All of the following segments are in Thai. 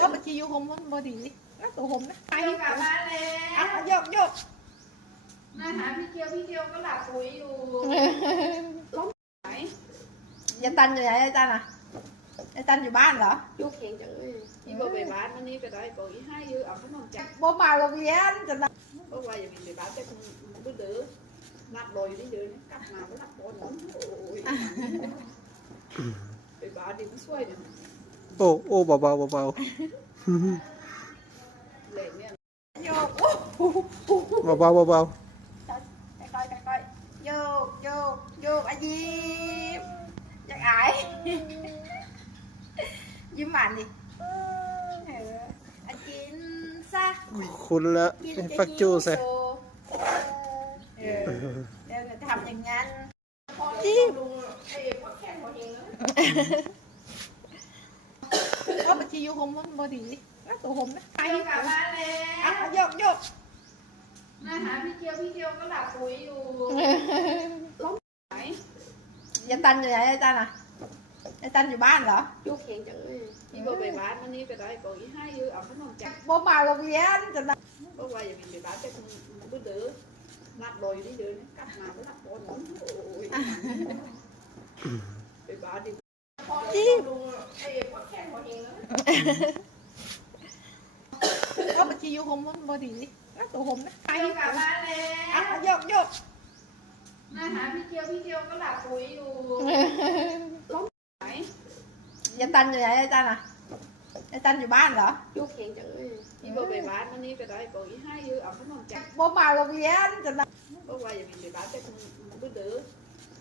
có mà chi vô không muốn body nó tụ hùng nó hay cả ba nè vô vô มาหาพี่เกียวก็หลับปุ๋ยอยู่ล้มไหน Gia Tanh như vậy Gia Tanh à? Gia Tanhอยู่บ้านเหรอ chú khen chữ đi bố về bán nó đi về đâyปุ๋ยให้ยือเอาขนมจัก bố mai bố ghé cho ta เพราะว่าอย่ามีไปบ้านแต่คุณดื้อนัดโดยที่ดื้อกลับมาแล้วนัดโดนน้องโอ้ยไปบ้านดิมันช่วยดิ โอ้เบาๆเบา เหล็กเนี่ย ๆเบาๆเบา coi vô anh Diêm chắc ải Diêm mạnh đi anh Chín xa ๆคุณละฟักจูใส่ Đều người taทำอย่างนั้น có mà chi vô không muốn body nó tụ hùng nó hay cả ba nè vô มาหาพี่เกียวก็หลับปุ๋ยอยู่ล้มไหน Gia Tanh như vậy Gia Tanh à? Gia Tanhอยู่บ้านเหรอ chú khen chữ đi bố về bán nó đi về đâyปุ๋ยให้ยือเอาขนมจัก bố mai bố ghé cho ta เพราะว่าอย่ามีไปบ้านแต่คุณดื้อนัดโดยที่ดื้อกลับมาแล้วนัดโดนน้องโอ้ยไปบ้านดิ có mà chi vô không muốn body nó tụ hùng nó hay cả ba nè vô มาหาพี่เกียวก็หลับปุ๋ยอยู่ล้มไหน Gia Tanh như vậy Gia Tanh à? Gia Tanhอยู่บ้านเหรอ chú khen chữ đi bố về bán nó đi về đâyปุ๋ยให้ยือเอาขนมจัก bố mai bố ghé cho ta เพราะว่าอย่ามีไปบ้านแต่คุณดื้อ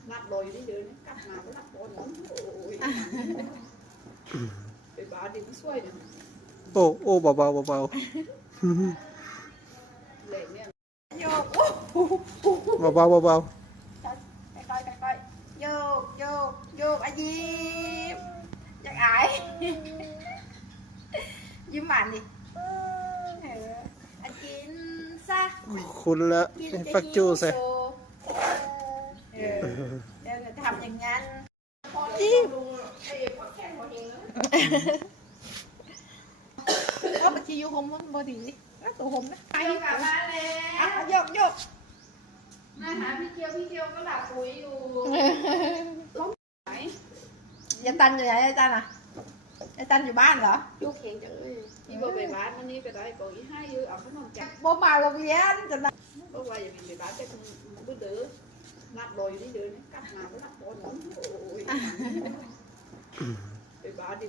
นัดโดยที่ดื้อกลับมาแล้วนัดโดนน้องโอ้ยไปบ้านดิมันช่วยดิ โอ้เบาๆเบา เหล็กเนี่ย ๆเบาๆเบา coi vô anh Diêm chắc ải Diêm mạnh đi anh Chín xa ๆคุณละฟักจูใส่ Đều người taทำอย่างนั้น có mà chi vô không muốn body nó tụ hùng nó hay cả ba nè vô มาหาพี่เกียวก็หลับปุ๋ยอยู่ล้มไหน Gia Tanh như vậy Gia Tanh à? Gia Tanhอยู่บ้านเหรอ chú khen chữ đi bố về bán nó đi về đâyปุ๋ยให้ยือเอาขนมจัก bố mai bố ghé cho ta เพราะว่าอย่ามีไปบ้านแต่คุณดื้อนัดโดยที่ดื้อกลับมาแล้วนัดโดนน้องโอ้ยไปบ้านดิ